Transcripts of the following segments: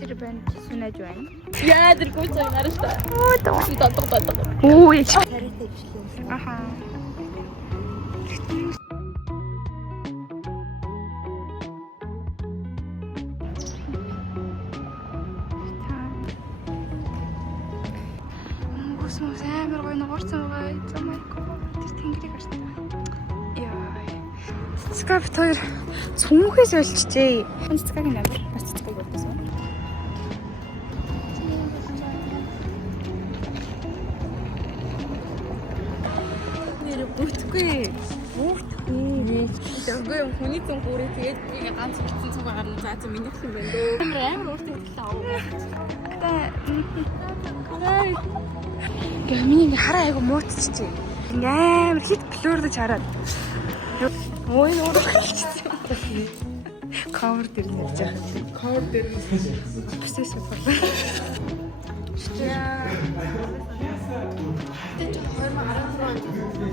Тэр байна. Сүнэж байна. Яа тэр гүйж байгаа шүү дээ. Оо тоо. Додгод. Оо яа. Аха. Мөс амар гоё нуурсан байгаа. Oh my god. Тэр тэнгэрийг харсан. Яа. Скафт хоёр цөмхөөс олчжээ. Скагийн номер бас скаг болчихсон. Нэр бүтгүй. Тэггүй юм хүний зэн гүрээ тэгээд ингээ ганц битсэн цуг гарна заа минийх юм байна дөө. Амар ууртай хэлээ аваа. Гэ миний ингээ хараа айгу муутчихжээ. Ингээ амар хит блурдж хараад. Ой нуур хэлчихсэн. Cover дээр нэрж яхад. Cover дээр Процесс болоо. Тэд 2014 онд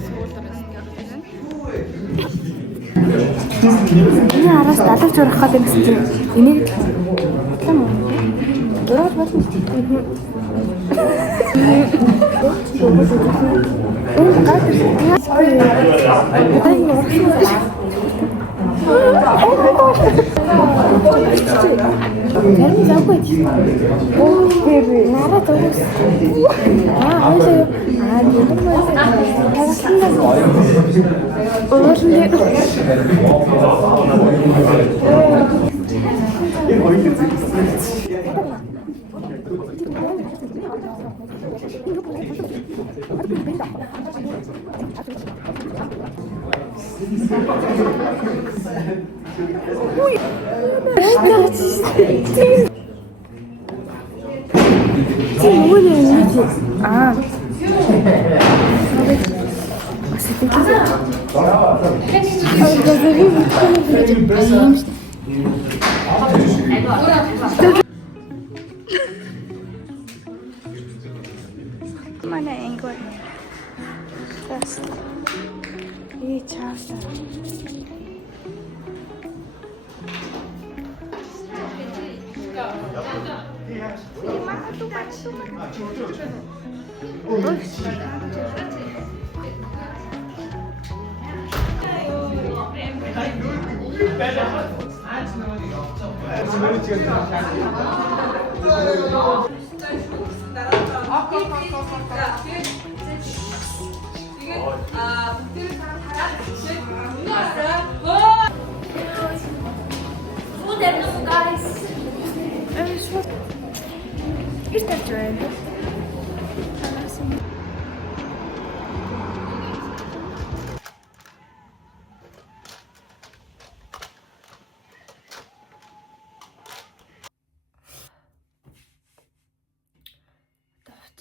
суулдраас явсан. Энэ араас далавч урах гэдэг гэсэн чинь энийг бодлоо мөн. Дөрөв болно. Тэрний завгүй. Оо бэби нараа төгс. Ойлоо. Дөрөв Mana engkau? Tas. Ini casa. Mana tu batu?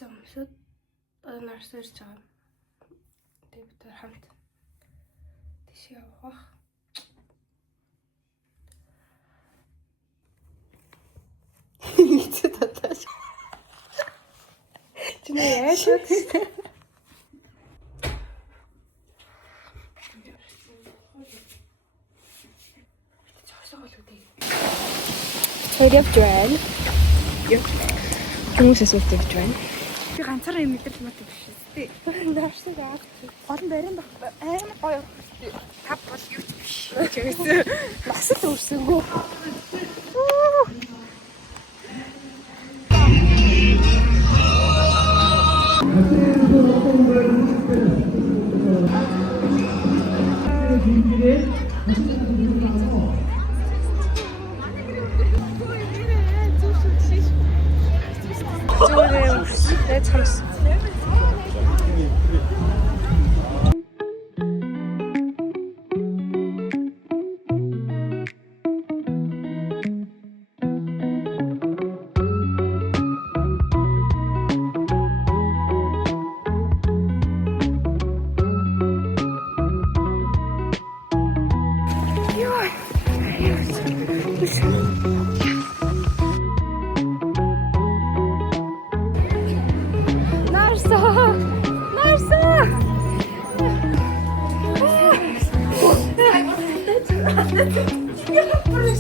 Өмсөд одоо нарсарч байгаа. Тэгээд бид хамт тийш явах. Ийцээ татаж. Чиний яаж вэ? Хоёр явж байна. Хүмүүсээс үлдэж байна. Би ганцаараа юм мэдэрч мат биш үү? Нааштай яах вэ? Гол нь барин багтаа амар гоё шүү. Тав бол юу ч биш. Чигээс бас л өрсөнгөө. Let's house.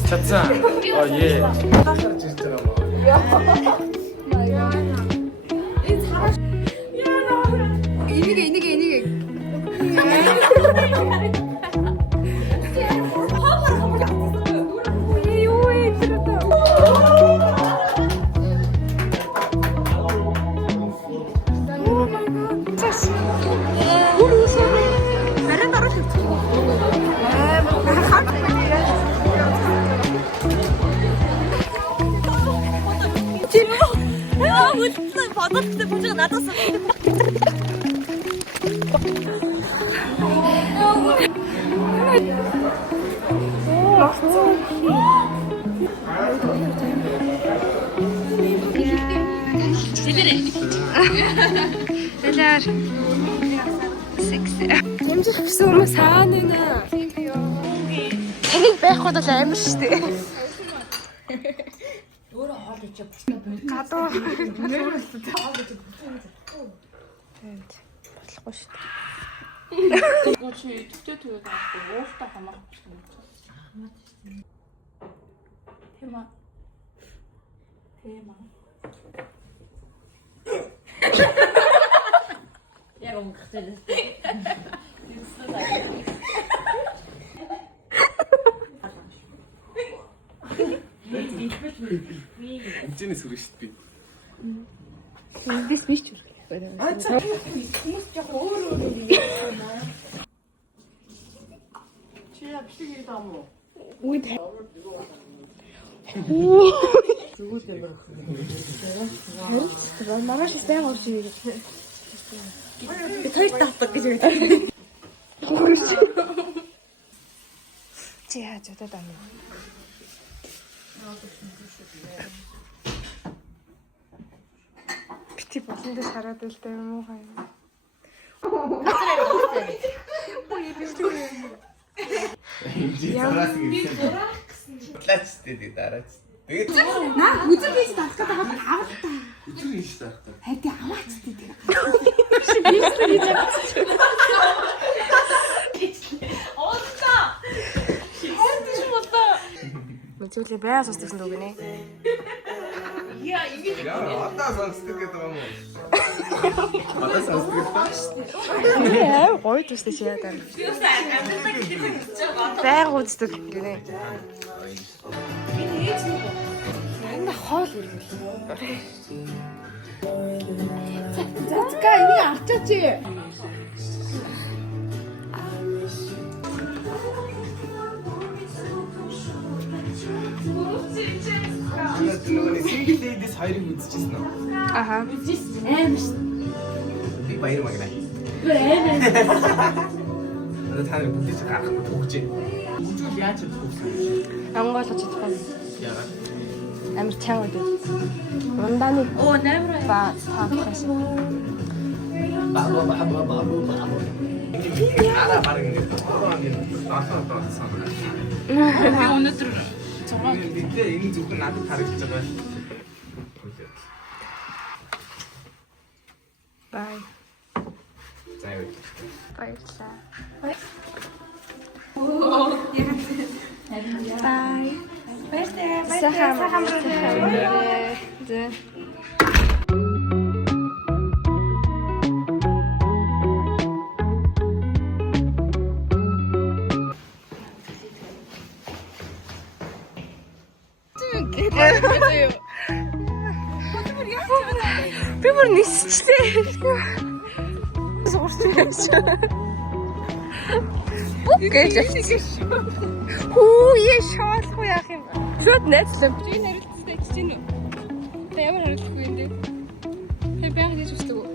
Чадсан. Ээ. Гарч ирж байгаа мó. Энийг. 받았는데 보지가 낮았어. Тэгэлэр секси. Ямжих гэсэн хүмүүс хаана нэ? Тэрийг байхгүй бол амар штэ. Өөрөө хоол ичээ босна. Гадуу. Тэнд бодлохгүй штэ. Гоо чи идэвхтэй туйг авахгүй ууртаа хамаахгүй юм. Тема. Яг өнгөтэй. Эцэнэс хүрэх шүү дээ. Эндээс биш ч үргэлж байна. Хүмүүс яг өөр юм байна. Чи япшиг ирдэг юм уу? Үгүй. Зүгүүтэй байх. Харин маргааш байга орж ирээ. Би хоёр татдаг гэж байна. Чи яаж удаад байна? Бити болондос хараад л та юм уу хаяа. Яарас гэсэн. Пластик дараач. Тэгээд Наа үзэр хийж таах гэдэг аваад та. үзэр хийж таах та. Хайди аваач тий. Мэдүүлээ байа сонсдогсон дүү гинэ. Яа, одоо сонсдог гэдэг юм уу? Одоо сонсдог таа. Аа гоё төстэй чи яа даа. Байг үздэг гинэ. Анда хоол иргэл. Зацка энийг авчаач. Нөгөө single ladies хоёрыг үзчихсэн үү? Аха. Би баяр магнаа. Одоо та нар бүгд гарах бүгжээ. Бүгжүүл яаж чадахгүй юм? Ангоолгож чадахгүй. Яагаад? Амар чанга үү. Ундааны Оо, наймраа. ба таахаас. Баба. Ара бараг ингэ. Одоо сан. Би өнөөдөр цугаа Бидээ энэ зөвхөн надад харагдаж байгаа. Бай. За юу. Баярлалаа. Бай. Сайхан. Зэ. Би бүр нисчлээ. Сурч байж. Окей. Хүү яа шаалх уу яах юм. Шууд найзлаа. чи нарилцдаг гэж байна уу? Та ямар харагдахгүй юм бэ? Тэр байг гэж үздэг үү?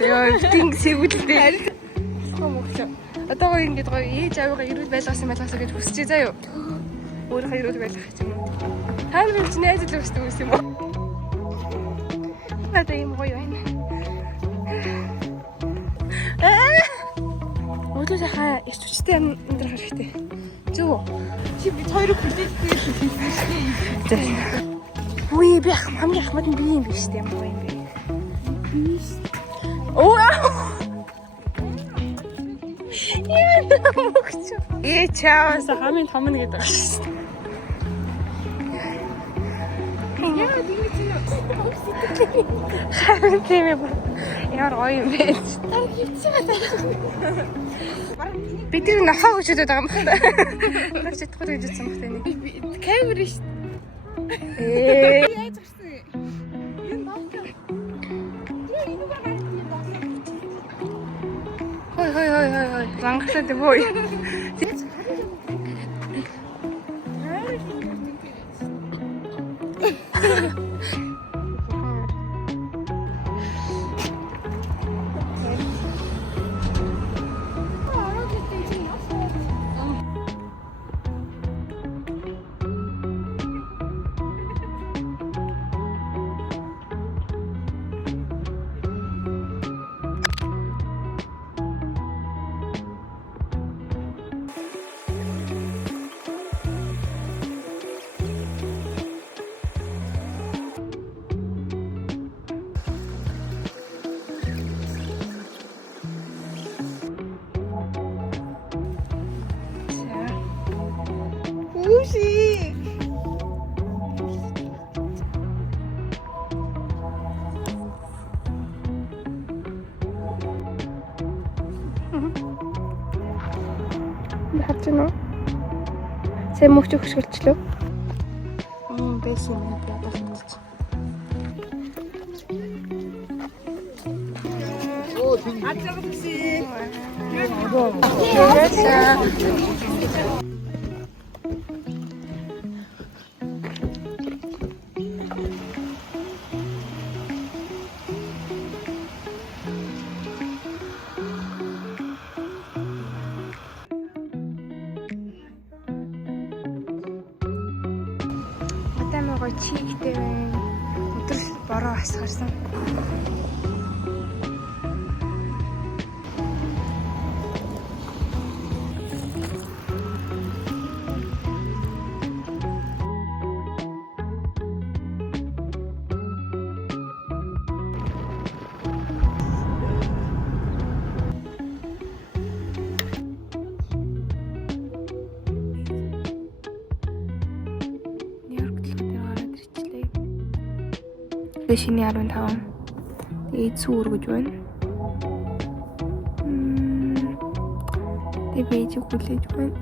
Яа, тинг сэвэлтэй. Хөөмөглөө. Одоо гоё ингэж гоё ээж аваагаа ирүүл байлгасан гэж хүсчихье заа юу. Өөрөө ирүүл байлгах гэж юм. Та нар ч найзлаа хүсдэг юм уу? Надад юм гоё байна. Өдөр хаа их хүчтэй амьдрах хэрэгтэй. Зүг үү? Чи бид хоёрыг хүлээхгүй шүү дээ. Үгүй би хамгийн ахмад нь би юм биш тийм гоё юм бэ. Оо. Яа. Чааваас хамгийн том нь гэдэг шүү дээ. Яа димэж Харин тийм ээ. Ямар гоё юм бэ? Бид тэр нохоо гэж бодоод байгаа юм байна. Гарч чадахгүй гэж бодсон байх тийм. камер шүү. Яаж гарсан? Энэ бака. Яа энэ байгаа юм байна. Хой. Лангашлаад бой. Уши. Харж байна уу? Сайн мөгч хөшгөлчлөө. Байсан юм би одоо хэлж. Гой чигтэй байна. Өдөр бороо асгарсан. Шиний 15. Тэгээд сүүр гэж байна. Тэгээд бийж хүлээж байна.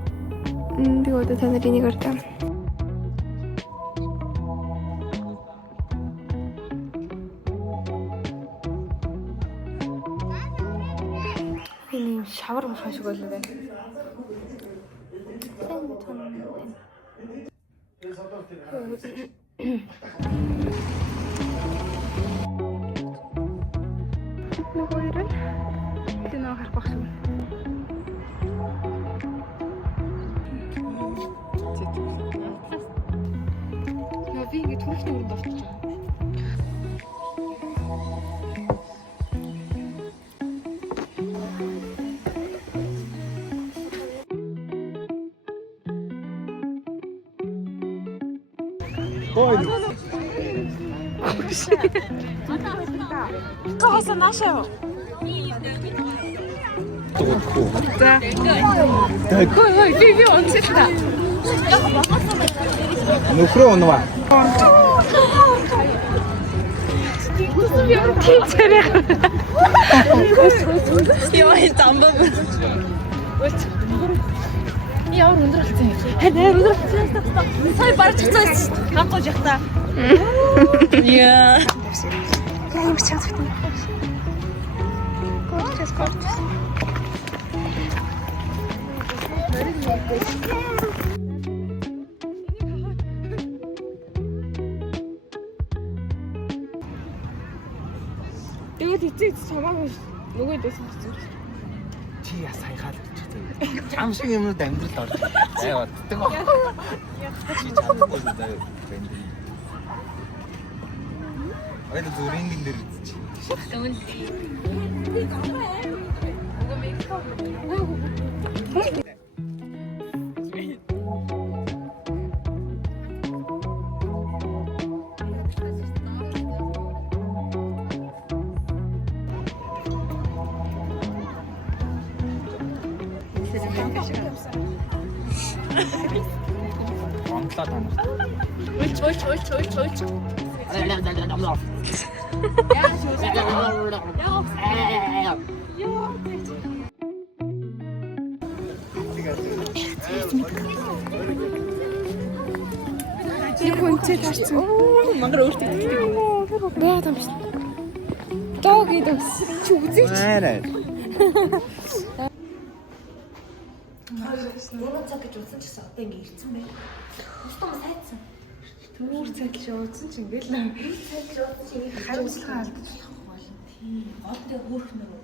Тэгээд одоо та нарын нэг ордоо. Энэ шавар мах шиг болоо байна. Нөгөө ирэн. Тэнөө харах шүү. Нөө би ингэ түрх нүрэнд орчих. Кааса нашаа. За. Хой би онцлаа. Нөхрөө унваа. Тийчэрээ. Яа тамбаг. Яа өндөр болсон юм. Хэнээр өндөр болсон. Сая барж цаас хангаж явахта. Яа. Я им сейчас хотел. Gorgeous. Тэгээд эцэг чамаагүй нөгөө дэсэн гэсэн. Чи яа саяхаад ирчихсэн. Чам шиг юмнууд амьдрал орж. Аа боддог ба. Чи чамаагүй заяа байна. Айда зүрийн дээр үзчих. Онглоо танах. Уйлч. Нэг хүнтэй тарцсан. Мангар өөртөө Баа юм шиг. Дог идэв. Чи үзээч. Арай. Дөрөв цаг гэж утсан ч гэсэн одоо ингэ ирсэн байх. Устгам сайдсан. Төвөр цаг шиг уудсан чи ингээл Цаг гэж утсан чи ингэ хариуцлага алдаж болох болно. тийм. Одтой хөөх нөр.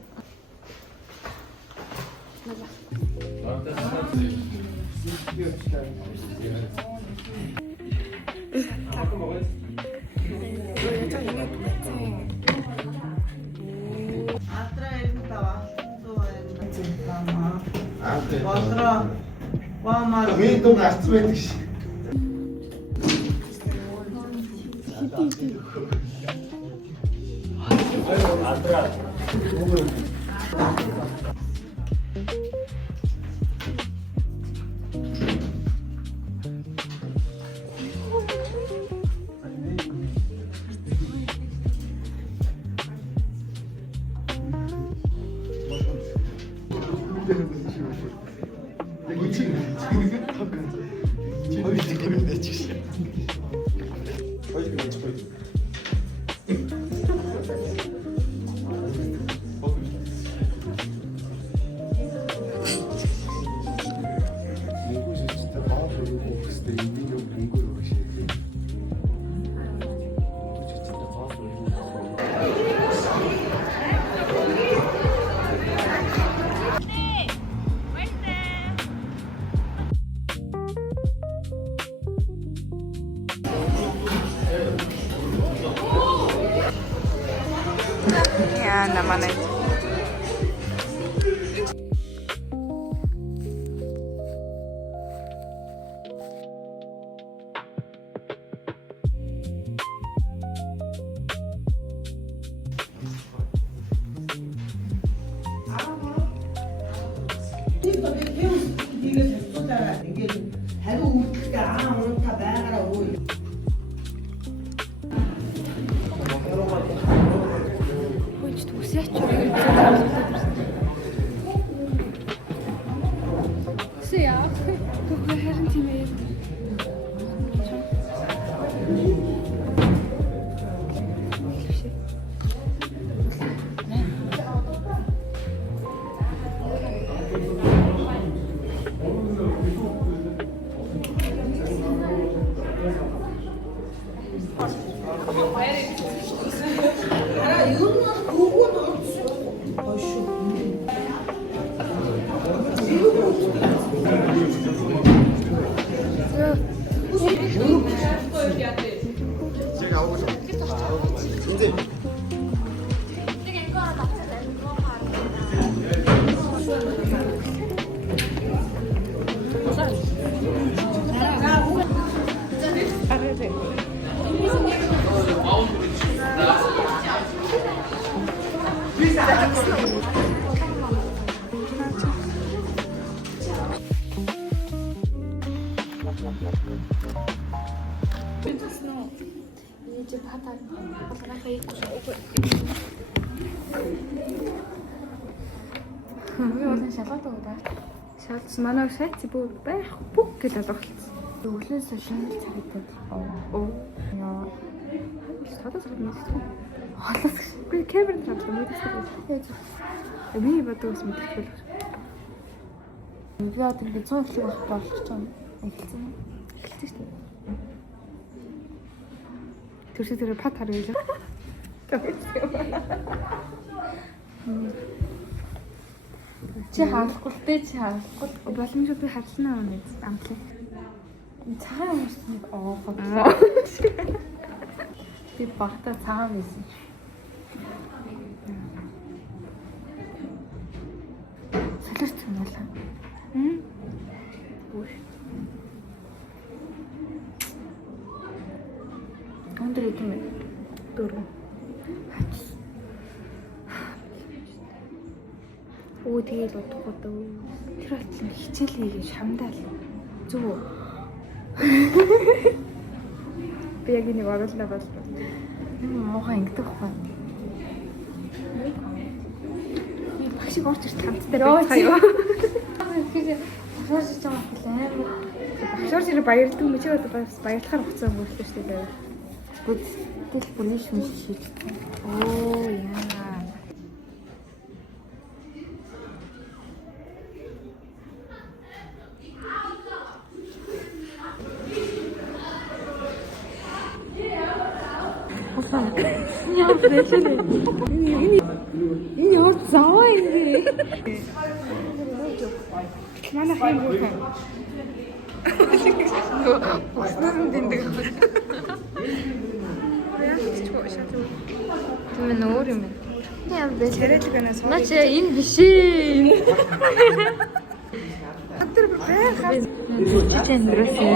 Миний дуу гарц байдаг шиг. Яа наманай. хариу үйлдэлтэй унтаа байгаараа өө. Хөөж төсөөч үү. Яа. Тэгвэл харин тийм ээ. Шалц манай сайц бүр байх бүх гэж алгуулсан. Өглөөс шинэ цагтад оо яа. Статус хийсэн. Холос. Би камерын травсан мэдээсээ. Миний бодоос мэдчихвэл. Би одоо ингэ 100 их авах болох ч юм. Эхэлсэн юм. Эхэлсэн шүү дээ. Тэр пат харъя. Чи хаалахгүй л би чи хаалахгүй боломжгүй би харснаа үнэ амтлаа. Цагаан хүмүүсийг оохот. Би багтаа цагаан байсан. Солирч юм байна. Үгүй. Өндөр идэм бэ? Дөрөв. Оо тэгээд бодохгүй дөө. Тэр болтол хичээл хийгээ шамдаал. Зүг үү? Би яг энийг оруулнаа бодлоо. Муухай ингэдэг байхгүй. Багшиг орж ирт хамтдаа байцгаа юу? Тэгэхээр багшорж байгаа юм байна. Багшорж ирээ баярлдаг юм чи баярлахаар хуцаа мөрөлдөө шүү дээ. Гүд тэл бүний шүнш шийд. Оо яа. Яа бэлээ. Энэ яар заваа ингэ. Манай хайм гоо. Уснаар нь дэндэг. Яа ч шатуу. Тийм өөр юм байна. Яа бэ? Царайлаг анаас Наач энэ биш ээ. хатар байхаас Чичэн дөрөсөө.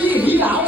이 아우